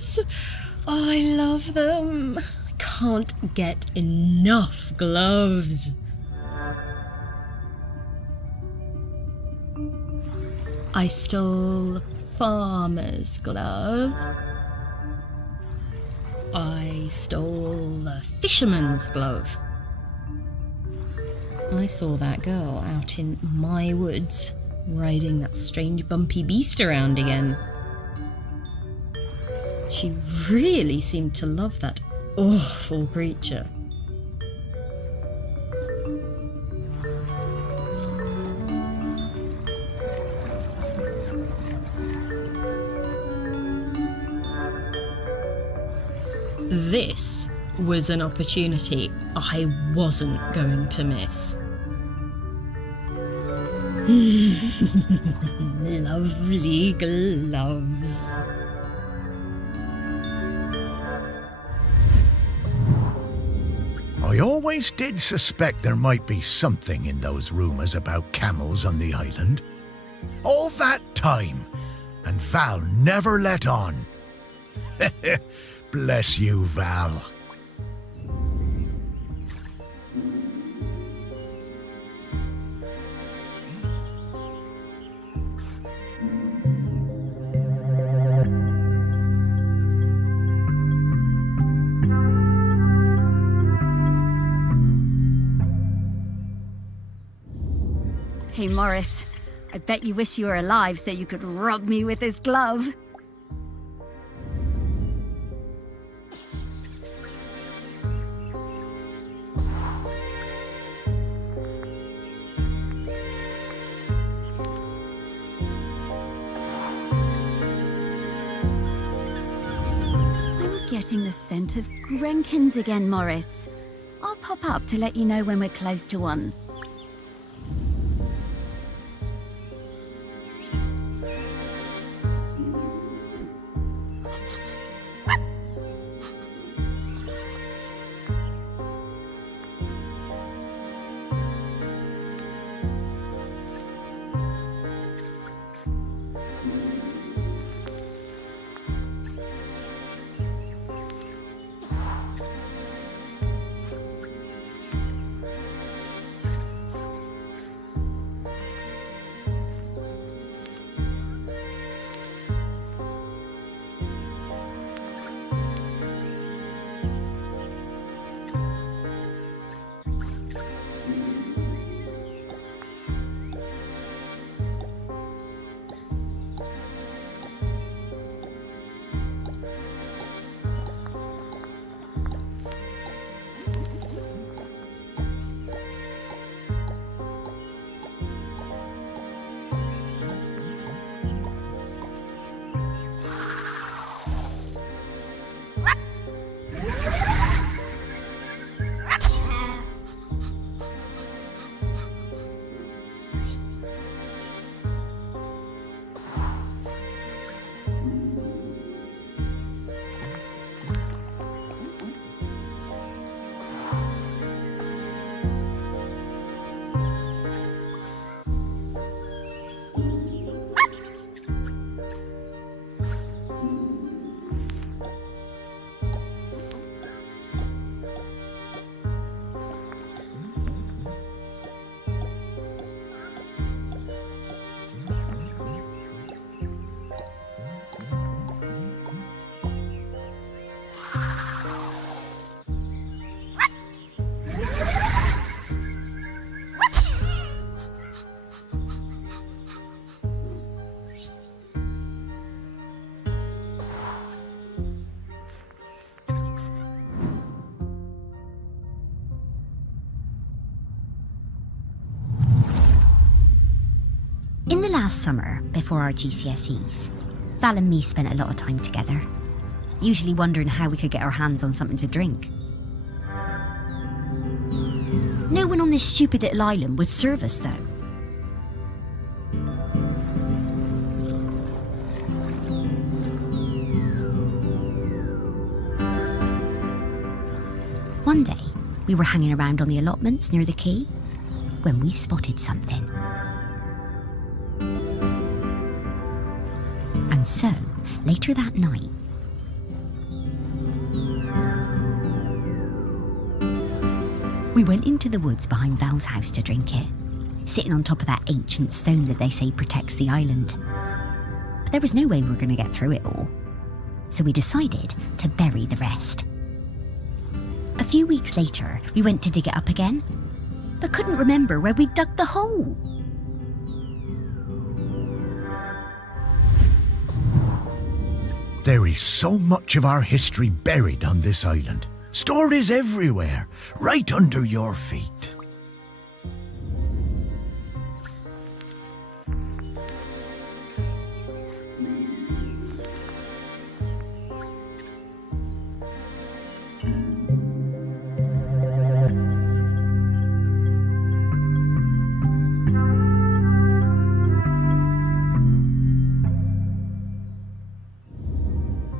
gloves. Oh, I love them. I can't get enough gloves. I stole the farmer's glove. I stole the fisherman's glove. I saw that girl out in my woods, riding that strange bumpy beast around again. She really seemed to love that awful creature. This was an opportunity I wasn't going to miss. Lovely gloves. I always did suspect there might be something in those rumours about camels on the island. All that time, and Val never let on. Bless you, Val. Hey, Morris. I bet you wish you were alive so you could rub me with this glove. I'm getting the scent of Grenkins again, Morris. I'll pop up to let you know when we're close to one. In the last summer, before our GCSEs, Val and me spent a lot of time together, usually wondering how we could get our hands on something to drink. No one on this stupid little island would serve us, though. One day, we were hanging around on the allotments near the quay when we spotted something. And so, later that night, We went into the woods behind Val's house to drink it, sitting on top of that ancient stone that they say protects the island. But there was no way we were going to get through it all, so we decided to bury the rest. A few weeks later, we went to dig it up again, but couldn't remember where we'd dug the hole. There is so much of our history buried on this island. Stories everywhere, right under your feet.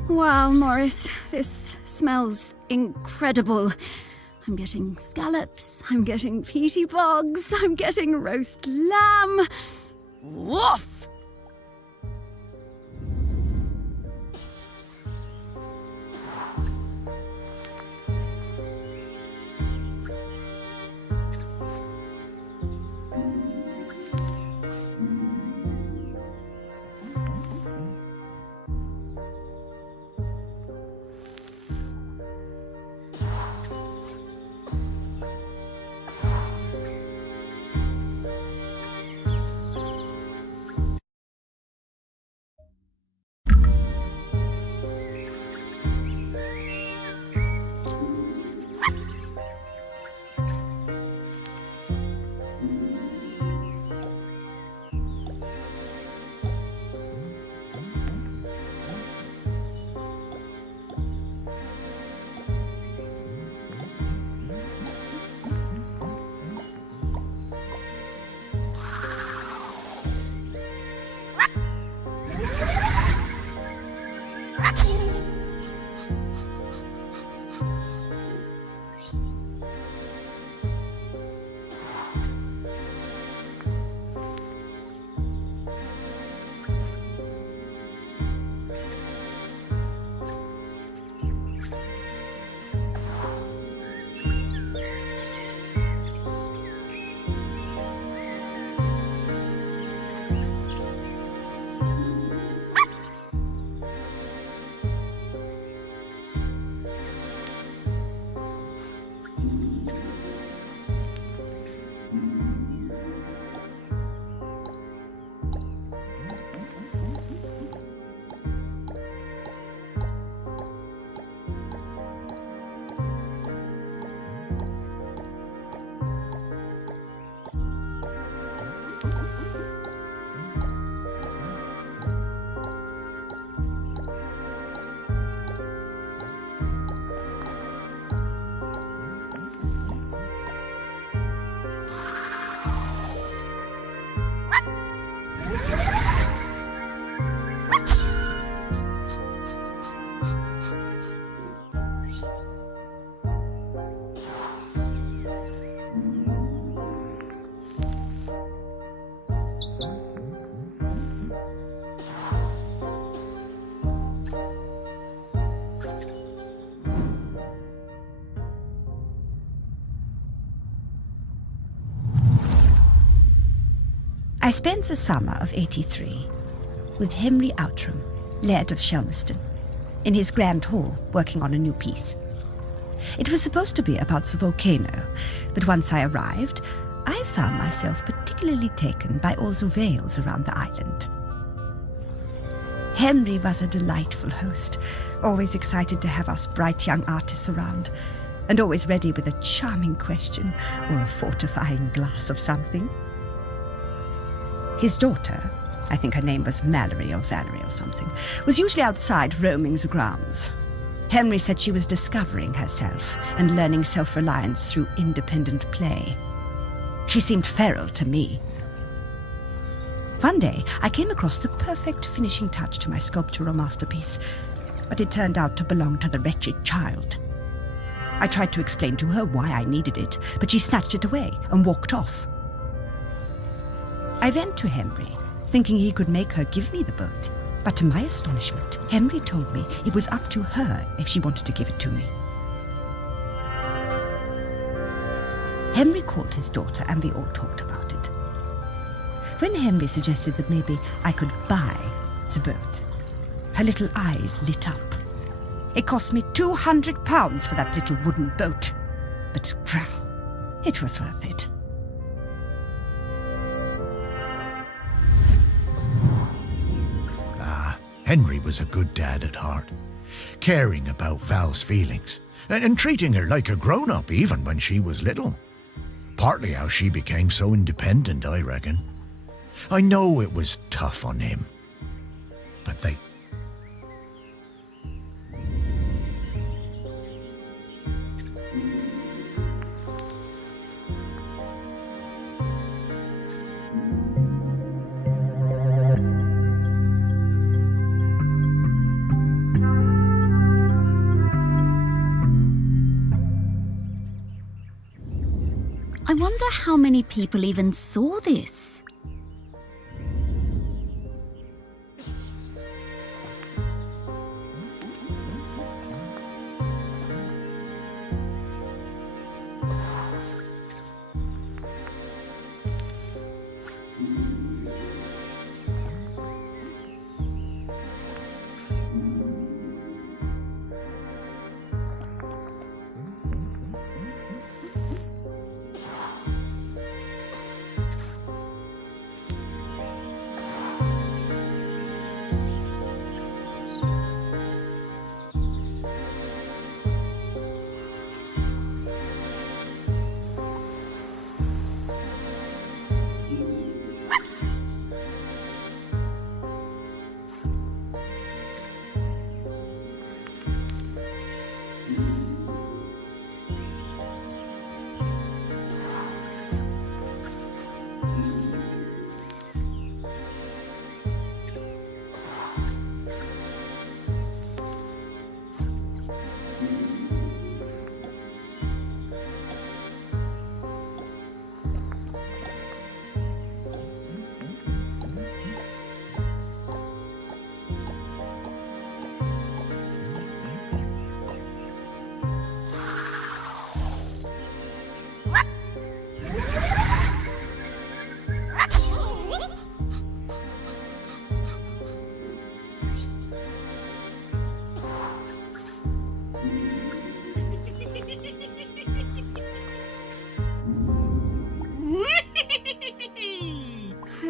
Wow, Morris, this smells incredible. I'm getting scallops, I'm getting peaty bogs, I'm getting roast lamb. Woof! I spent the summer of '83 with Henry Outram, Laird of Shelmerston, in his grand hall working on a new piece. It was supposed to be about the volcano, but once I arrived, I found myself particularly taken by all the vales around the island. Henry was a delightful host, always excited to have us bright young artists around, and always ready with a charming question or a fortifying glass of something. His daughter, I think her name was Mallory or Valerie or something, was usually outside roaming the grounds. Henry said she was discovering herself and learning self-reliance through independent play. She seemed feral to me. One day, I came across the perfect finishing touch to my sculptural masterpiece, but it turned out to belong to the wretched child. I tried to explain to her why I needed it, but she snatched it away and walked off. I went to Henry, thinking he could make her give me the boat, but to my astonishment, Henry told me it was up to her if she wanted to give it to me. Henry called his daughter and we all talked about it. When Henry suggested that maybe I could buy the boat, her little eyes lit up. It cost me £200 for that little wooden boat, but well, it was worth it. Henry was a good dad at heart, caring about Val's feelings, and treating her like a grown-up even when she was little. Partly how she became so independent, I reckon. I know it was tough on him, but they... I wonder how many people even saw this.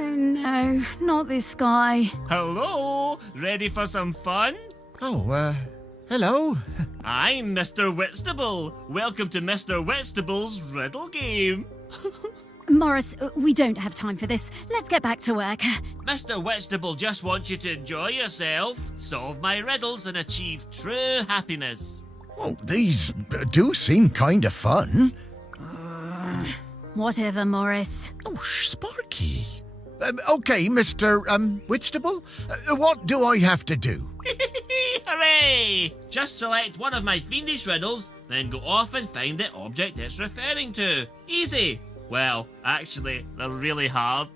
No, not this guy. Hello, ready for some fun? Oh, hello. I'm Mr. Whitstable. Welcome to Mr. Whitstable's riddle game. Morris, we don't have time for this. Let's get back to work. Mr. Whitstable just wants you to enjoy yourself, solve my riddles, and achieve true happiness. Oh, these do seem kind of fun. Whatever, Morris. Oh, Sparky. Okay, Mr. Whitstable, what do I have to do? Hooray! Just select one of my fiendish riddles, then go off and find the object it's referring to. Easy. Well, actually, they're really hard.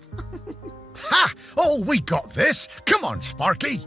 Ha! Oh, we got this. Come on, Sparky.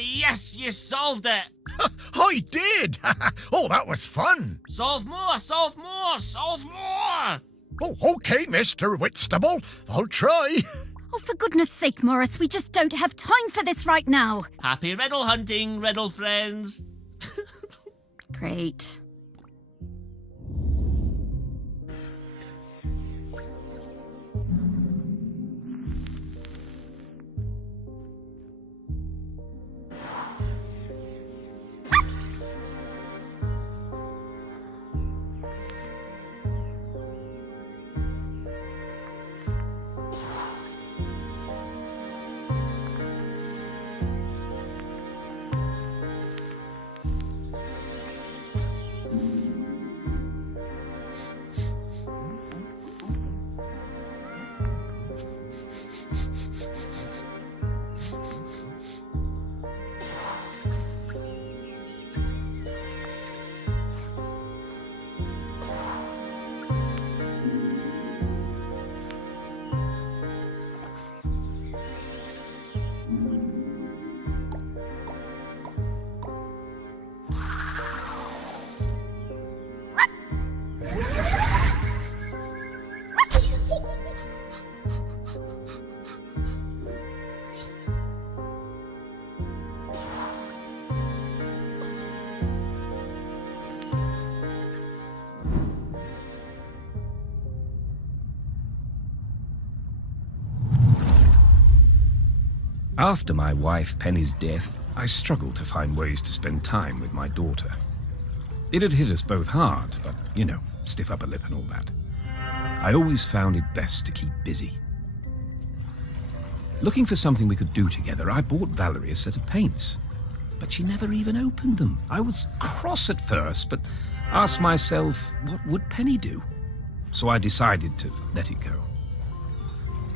Yes, you solved it! I did! Oh, that was fun. Solve more, solve more, solve more! Oh, okay, Mr. Whitstable. I'll try. Oh, for goodness sake, Morris, we just don't have time for this right now. Happy riddle hunting, riddle friends. Great. After my wife Penny's death, I struggled to find ways to spend time with my daughter. It had hit us both hard, but, you know, stiff upper lip and all that. I always found it best to keep busy. Looking for something we could do together, I bought Valerie a set of paints. But she never even opened them. I was cross at first, but asked myself, what would Penny do? So I decided to let it go.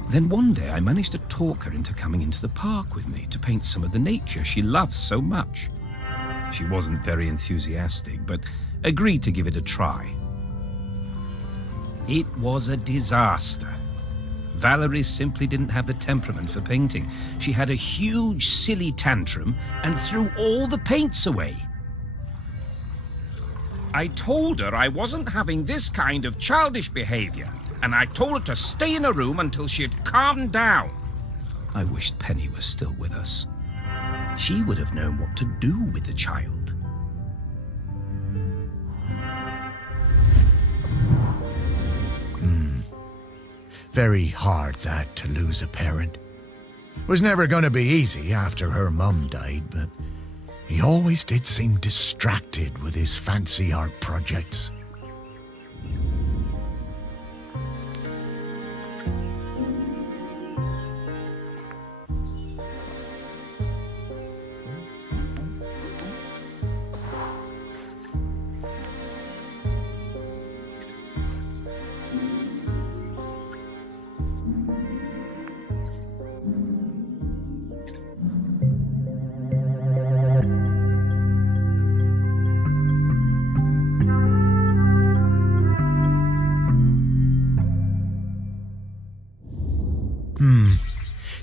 Then one day I managed to talk her into coming into the park with me to paint some of the nature she loves so much. She wasn't very enthusiastic, but agreed to give it a try. It was a disaster. Valerie simply didn't have the temperament for painting. She had a huge, silly tantrum and threw all the paints away. I told her I wasn't having this kind of childish behavior, and I told her to stay in her room until she had calmed down. I wished Penny was still with us. She would have known what to do with the child. Very hard that, to lose a parent. Was never going to be easy after her mum died, but he always did seem distracted with his fancy art projects.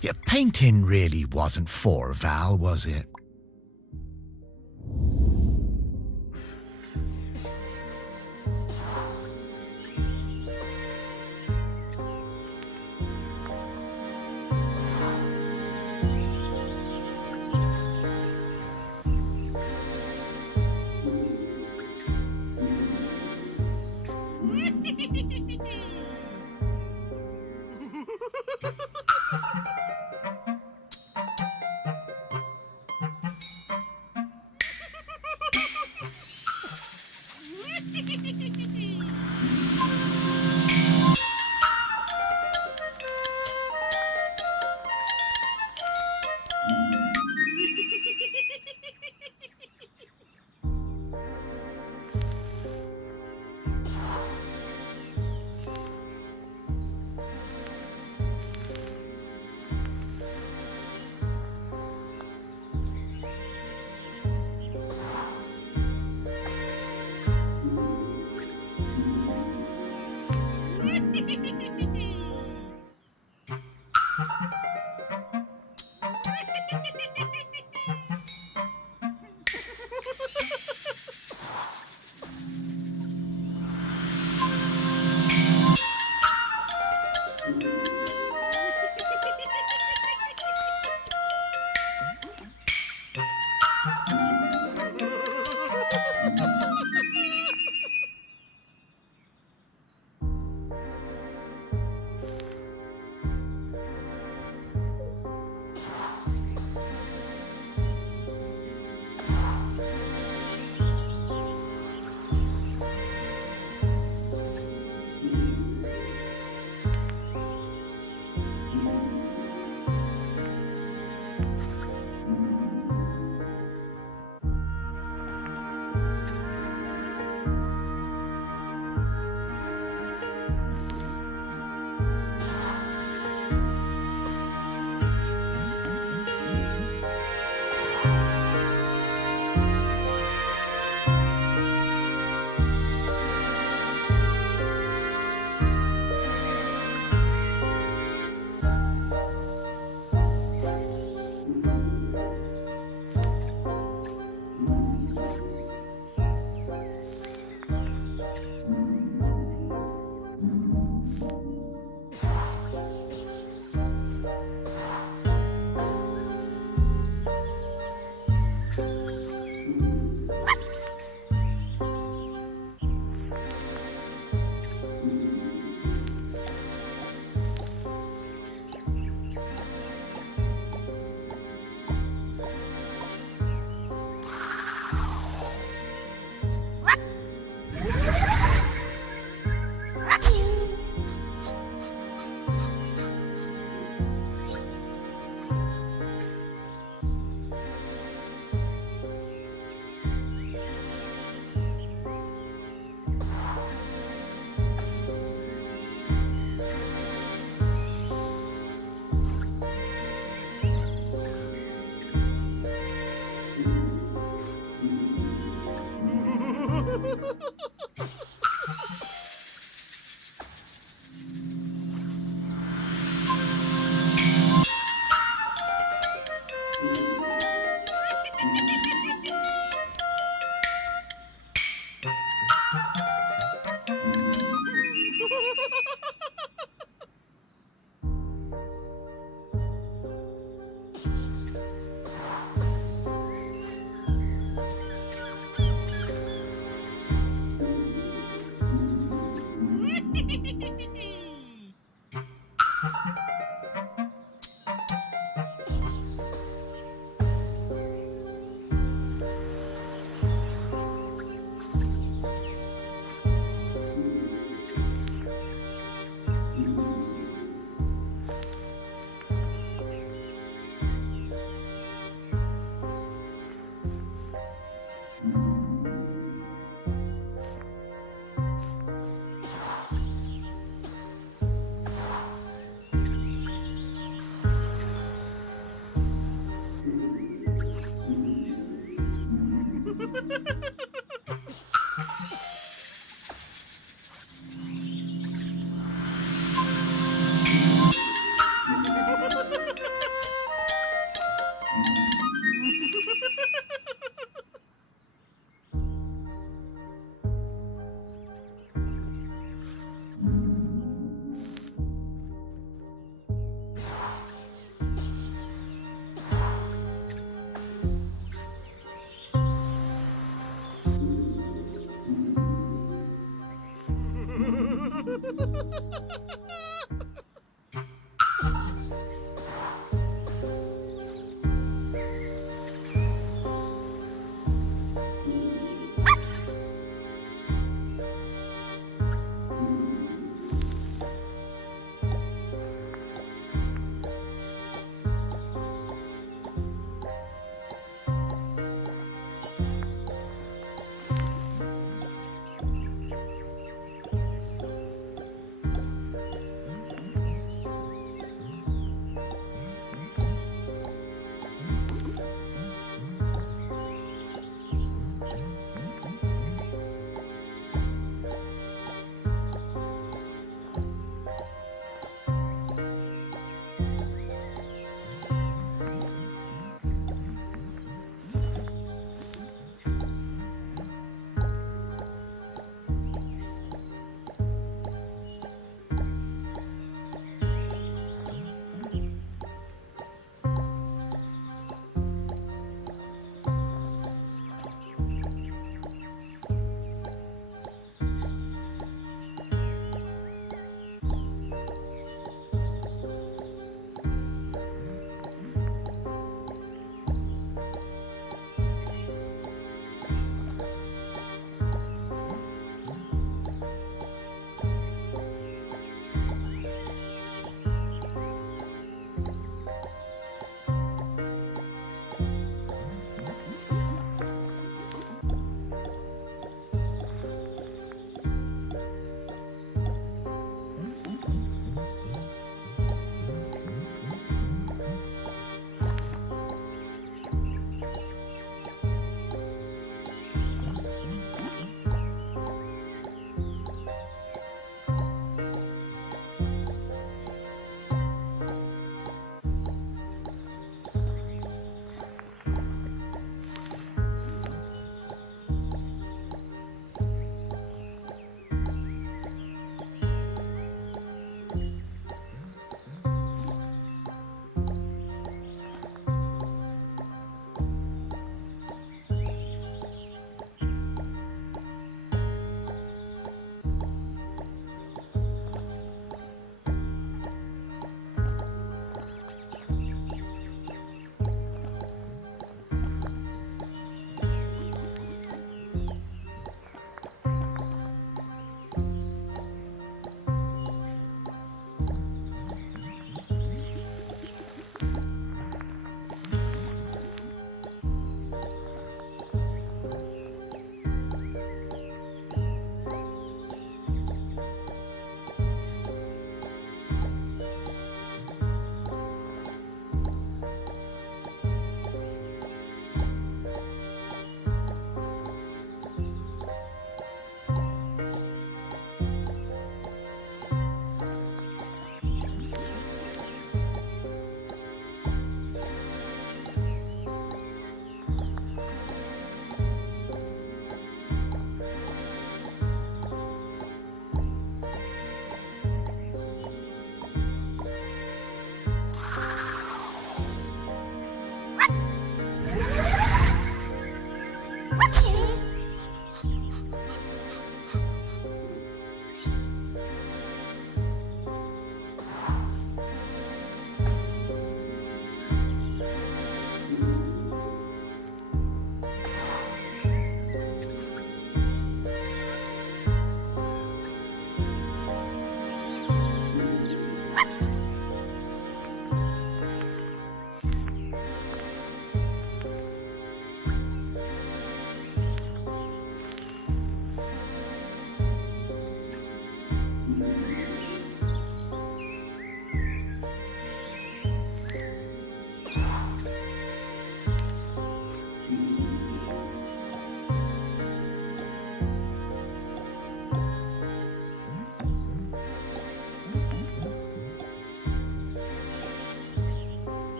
Yeah, painting really wasn't for Val, was it?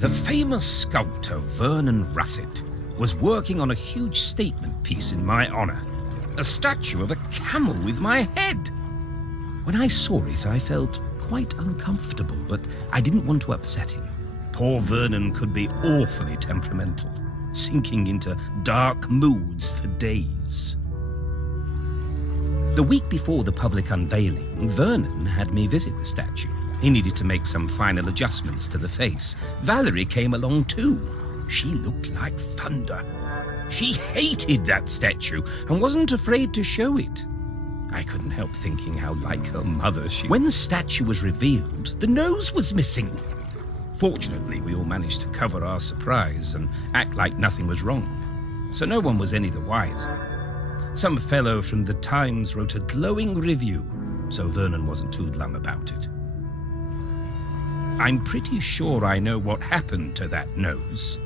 The famous sculptor Vernon Russet was working on a huge statement piece in my honor, a statue of a camel with my head. When I saw it, I felt quite uncomfortable, but I didn't want to upset him. Poor Vernon could be awfully temperamental, sinking into dark moods for days. The week before the public unveiling, Vernon had me visit the statue. He needed to make some final adjustments to the face. Valerie came along too. She looked like thunder. She hated that statue and wasn't afraid to show it. I couldn't help thinking how like her mother she... When the statue was revealed, the nose was missing. Fortunately, we all managed to cover our surprise and act like nothing was wrong, so no one was any the wiser. Some fellow from the Times wrote a glowing review, so Vernon wasn't too glum about it. I'm pretty sure I know what happened to that nose.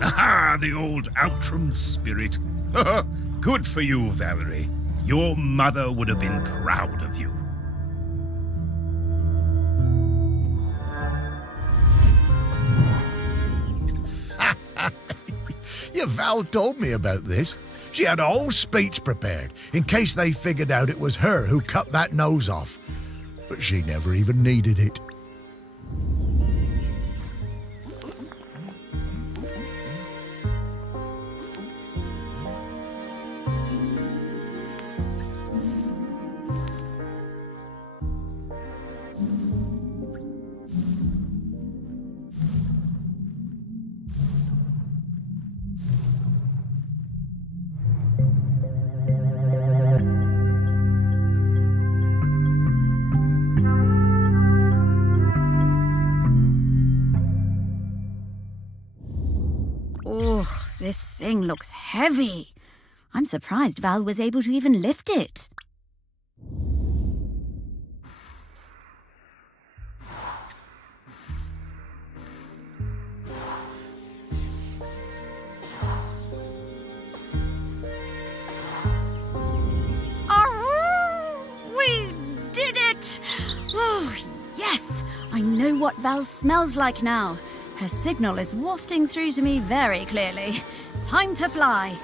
Aha, the old Outram spirit. Good for you, Valerie. Your mother would have been proud of you. Yeah, Val told me about this. She had a whole speech prepared in case they figured out it was her who cut that nose off. But she never even needed it. Oh, this thing looks heavy. I'm surprised Val was able to even lift it. We did it! Oh, yes! I know what Val smells like now. Her signal is wafting through to me very clearly. Time to fly.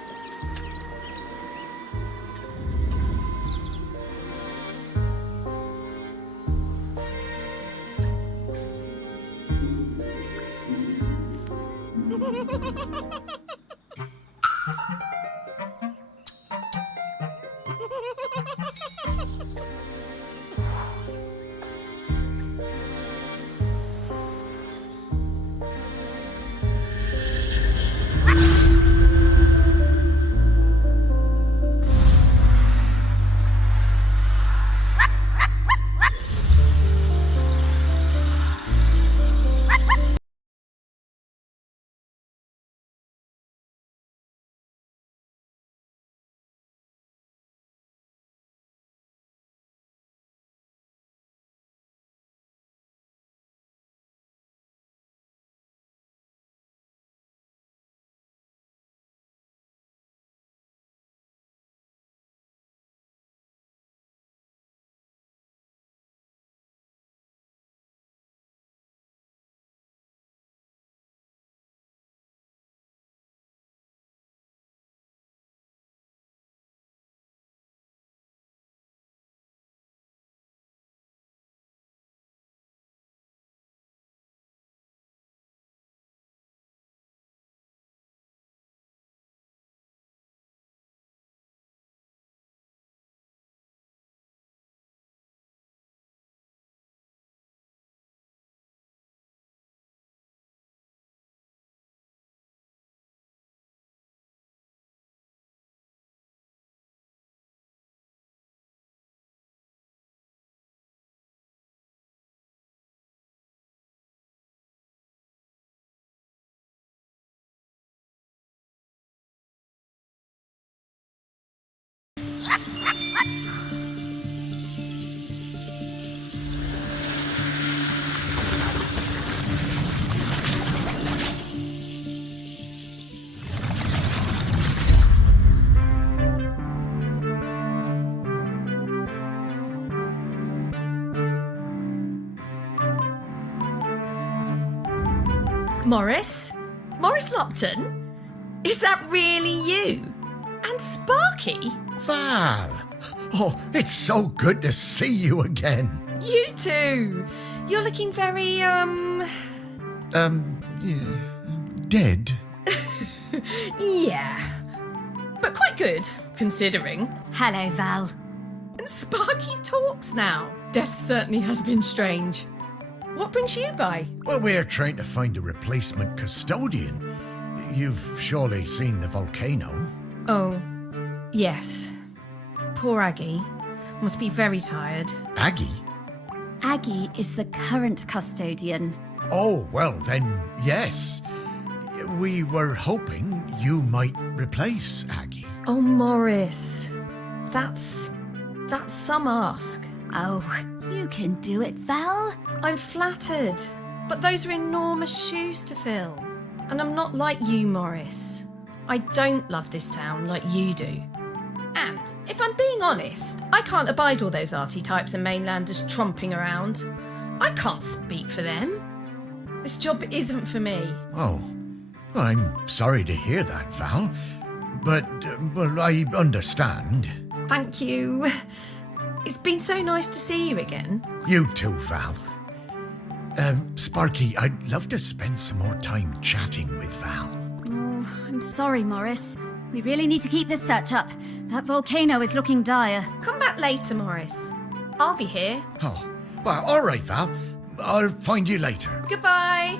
Morris? Morris Lupton? Is that really you? And Sparky? Val! Oh, it's so good to see you again. You too. You're looking very, Dead? yeah. But quite good, considering. Hello, Val. And Sparky talks now. Death certainly has been strange. What brings you by? Well, we're trying to find a replacement custodian. You've surely seen the volcano. Oh, yes. Poor Aggie. Must be very tired. Aggie? Aggie is the current custodian. Oh, well then, yes. We were hoping you might replace Aggie. Oh, Morris. That's some ask. Oh, you can do it, Val. I'm flattered, but those are enormous shoes to fill. And I'm not like you, Morris. I don't love this town like you do. And, if I'm being honest, I can't abide all those arty types and mainlanders tromping around. I can't speak for them. This job isn't for me. Oh, I'm sorry to hear that, Val. But, well, I understand. Thank you. It's been so nice to see you again. You too, Val. Sparky, I'd love to spend some more time chatting with Val. Oh, I'm sorry, Morris. We really need to keep this search up. That volcano is looking dire. Come back later, Morris. I'll be here. Oh, well, all right, Val. I'll find you later. Goodbye.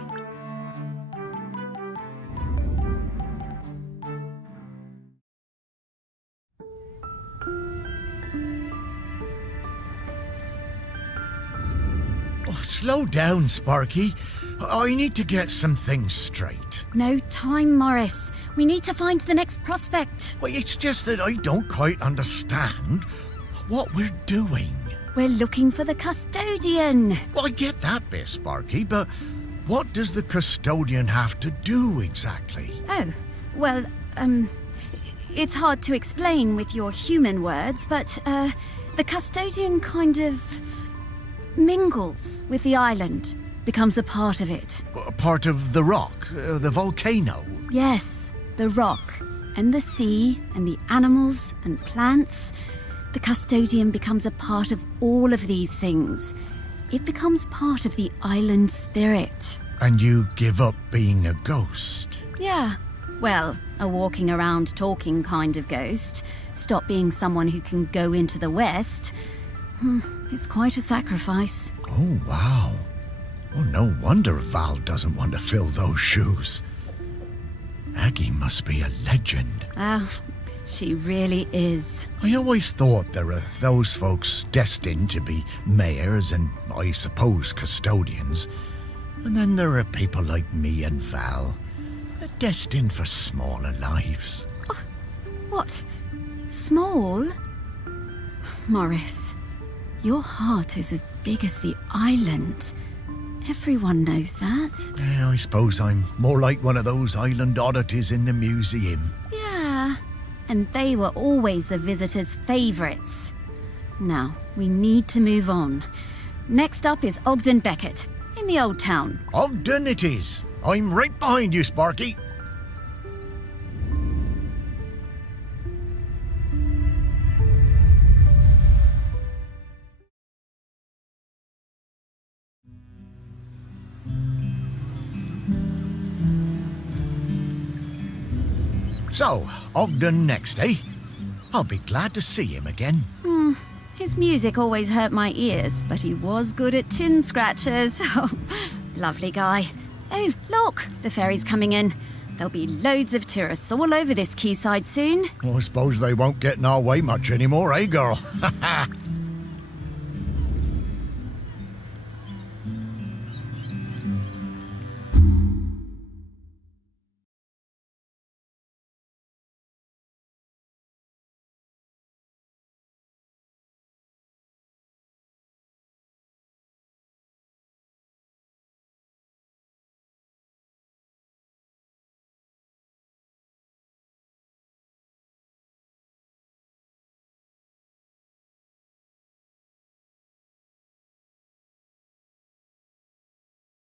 Oh, slow down, Sparky. I need to get some things straight. No time, Morris. We need to find the next prospect. Well, it's just that I don't quite understand what we're doing. We're looking for the custodian. Well, I get that bit, Sparky, but what does the custodian have to do exactly? Oh, well, it's hard to explain with your human words, but, the custodian kind of mingles with the island, becomes a part of it. A part of the rock, the volcano? Yes, the rock, and the sea, and the animals and plants. The custodian becomes a part of all of these things. It becomes part of the island spirit. And you give up being a ghost? Yeah, well, a walking around talking kind of ghost. Stop being someone who can go into the West. It's quite a sacrifice. Oh, wow. Oh, no wonder Val doesn't want to fill those shoes. Aggie must be a legend. Ah, she really is. I always thought there were those folks destined to be mayors and, I suppose, custodians. And then there are people like me and Val, destined for smaller lives. Oh, what? Small? Morris, your heart is as big as the island. Everyone knows that. Yeah, I suppose I'm more like one of those island oddities in the museum. Yeah, and they were always the visitors' favourites. Now, we need to move on. Next up is Ogden Beckett, in the Old Town. Ogden it is. I'm right behind you, Sparky. So, Ogden next, eh? I'll be glad to see him again. His music always hurt my ears, but he was good at chin scratches. Oh, lovely guy. Oh, look, the ferry's coming in. There'll be loads of tourists all over this quayside soon. Well, I suppose they won't get in our way much anymore, eh, girl?